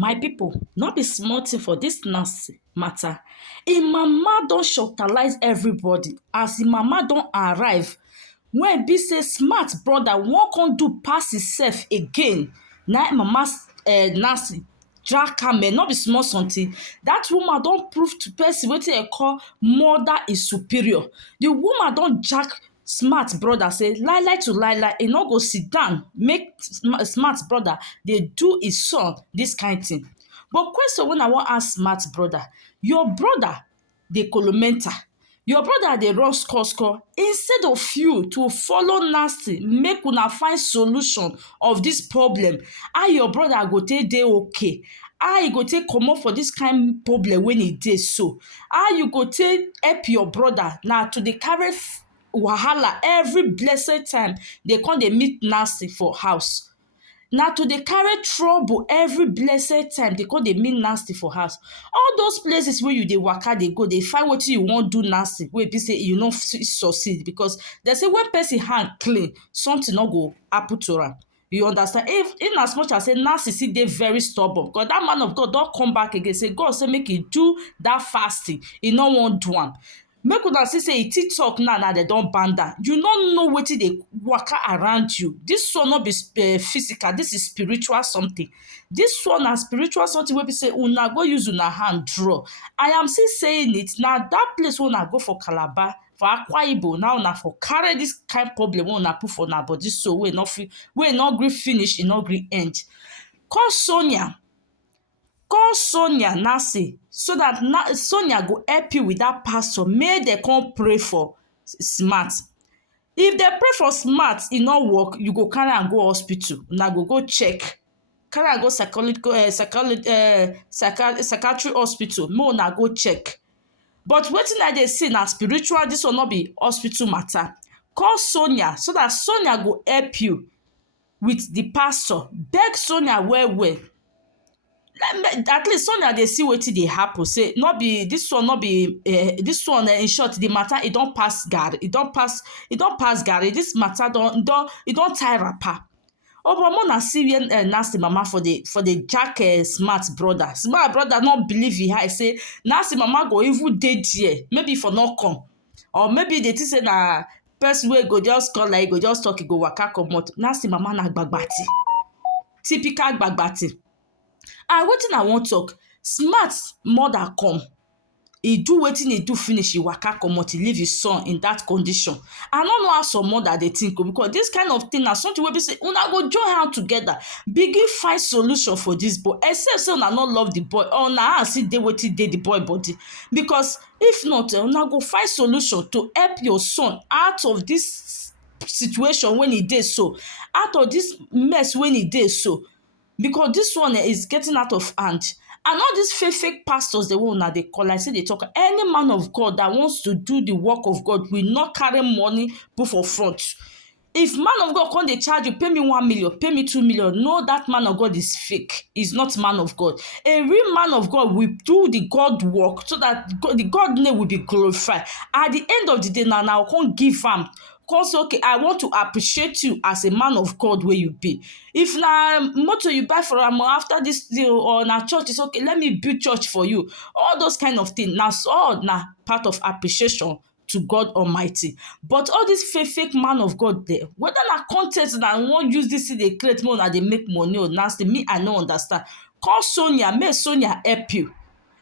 My people, not be small thing for this nasty matter. Im mama don shocktalize everybody as im mama don arrive when be say smart brother wan come do pass himself again. Na im mama Nancy drag am, no be small something. Dat woman don prove to person wetin dem call mother is superior. The woman don jack smart brother say lie to lie e no go sit down make smart brother dey do his son dis kind thing. But question wey I wan ask smart brother, your brother dey kolomental, your brother dey run score instead of you to follow Nasty make una find solution of dis problem. How your brother go take dey okay? How e go take comot for dis kind problem wey e dey so? How you go take help your brother na to dey carry wahala every blessed time dey come dey meet Nasty for house? Na to dey carry trouble every blessed time dey come dey meet Nasty for house? All those places wey you dey waka dey go dey find wetin you wan do Nasty wey be say you no fit succeed, because dem say when person hand clean something no go happen to am. You understand? If in as much as say Nasty still dey very stubborn, because dat man of God don come back again say God say make e do dat fasting, e no wan do am. Make una see say e still talk now dem don ban am. You no know wetin dey waka around you. Dis one no be physical, dis is spiritual something. Dis one na spiritual something wey be say una go use una hand draw. I am still saying it, na dat place wey una go for Calabar, for Akwa Ibom, now una for carry dis kind problem wey una put for una body so wey no gree finish, e no gree end. Call Sonia Nancy so dat Sonia go help you with dat pastor make dem come pray for smart. If dem pray for smart e no work, you go carry am go hospital, una go check. Carry am go psychiatric hospital make una go check. But wetin I dey see na spiritual, dis one no be hospital matter. Call Sonia so dat Sonia go help you with the pastor. Beg Sonia well. At least Sonia dey see wetin dey happen, say no be dis one, in short the matter e don pass garri, e don pass garri. Dis matter don tie wrapper. But make una see where Nasty mama for the jack smart brother. Smart brother no believe e eye say Nasty mama go even dey there, maybe for no come, or maybe dey think say na person wey go just come like e go just talk, e go waka comot. Nasty mama na gbagbati, typical gbagbati. And wetin I wan talk, smart mother come, e do wetin e do finish, e waka comot, e leave his son in dat condition. I no know how some mother dey think o, because dis kind of thing na something wey be say una go join hand together begin find solution for dis boy, except say una no love the boy or una hand still dey wetin dey the boy body. Because if not, una go find solution to help your son out of dis situation when e dey so, out of dis mess when e dey so. Because dis one is getting out of hand. And all these fake pastors, the one una dey call, like say dey talk, any man of God that wants to do the work of God will not carry money put for front. If man of God come dey charge you, pay me 1 million, pay me 2 million, no, that man of God is fake. He's not man of God. A real man of God will do the God work so that the God name will be glorified. At the end of the day, now I come give am, cause okay, I want to appreciate you as a man of God where you be. If na motor you buy for am after this deal, or na church, it's okay, let me build church for you. All those kind of things, na part of appreciation to God Almighty. But all this fake man of God there, whether na content na wan use this thing dey create more, na dey make money or Nasty, me I no understand. Call Sonia, make Sonia help you.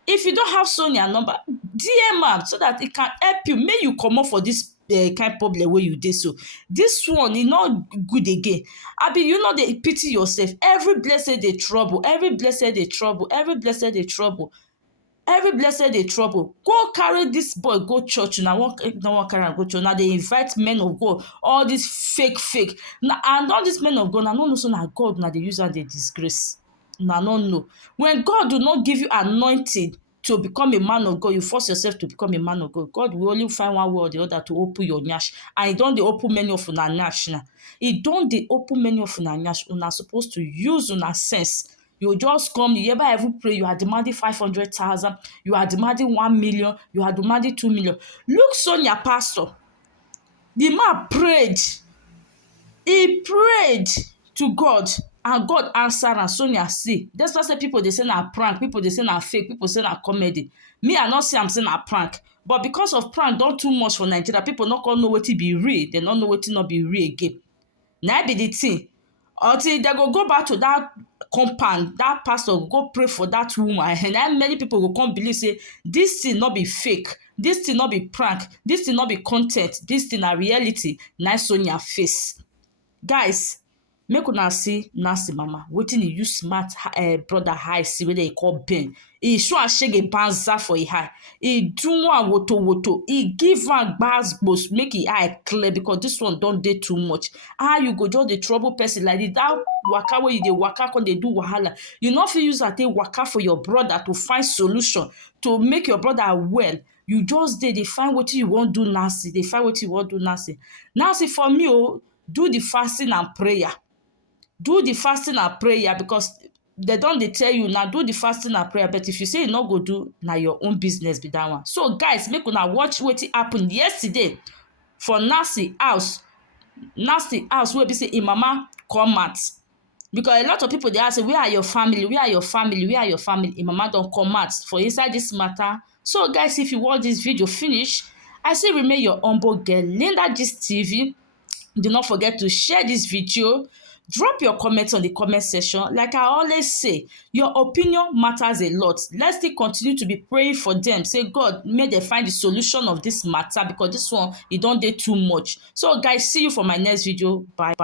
If you don't have Sonia number, DM am so that it can help you, make you comot for this kind problem wey you dey so. Dis one e no good again. Abi you no dey pity yourself? Every blessed dey trouble, every blessed dey trouble, every blessed dey trouble, every blessed dey trouble. Go carry dis boy go church. Una wan carry am go church, una dey invite men of God, all dis fake and all dis men of God, una no know say na God una dey use am dey disgrace. Una no know. When God do not give you anointing to become a man of God, you force yourself to become a man of God, God will only find one way or the other to open your nyash. And e don dey open many of una nyash now. E don dey open many of una nyash. Una supposed to use una sense. You just come, you ever even pray, you are demanding 500,000, you are demanding 1 million, you are demanding 2 million. Look Sonia pastor. The man prayed. He prayed to God and God answer am. Sonia see, that's why say people dey say na prank, people dey say na fake, people say na comedy. Me I no say am say na prank, but because of prank don too much for Nigeria, people no come know wetin be real, dem no know wetin no be real again. Na be the thing. Until they go back to that compound, that pastor go pray for that woman, and then many people go come believe say this thing no be fake, this thing no be prank, this thing no be content, this thing na reality. Na Sonia face. Guys, make una see Nasty mama wetin e use smart brother eye see wey dem call Ben. E show am shege banza for e eye. E do am woto e give am gbas make e eye clear, because this one don dey too much. How you go just dey trouble person like this? That waka wey you dey waka come dey do wahala, you no fit use am take waka for your brother to find solution to make your brother well. You just dey find wetin you wan do Nasty, dey find wetin you wan do Nasty. Nasty for me o, do the fasting and prayer. Do the fasting and prayer, because they don dey tell you now, do the fasting and prayer, but if you say you no go do, na your own business be that one. So guys, make una watch wetin happen yesterday for Nasty house. Nasty house wey be say im mama come out, because a lot of people dey ask say where are your family, where are your family, where are your family? Im mama don come out for inside this matter. So guys, if you watch this video finish, I still remain your humble girl NhastyJee. Do not forget to share this video. Drop your comments on the comment section. Like I always say, your opinion matters a lot. Let's still continue to be praying for them. Say, God, may they find the solution of this matter, because this one, it don't dey too much. So guys, see you for my next video. Bye.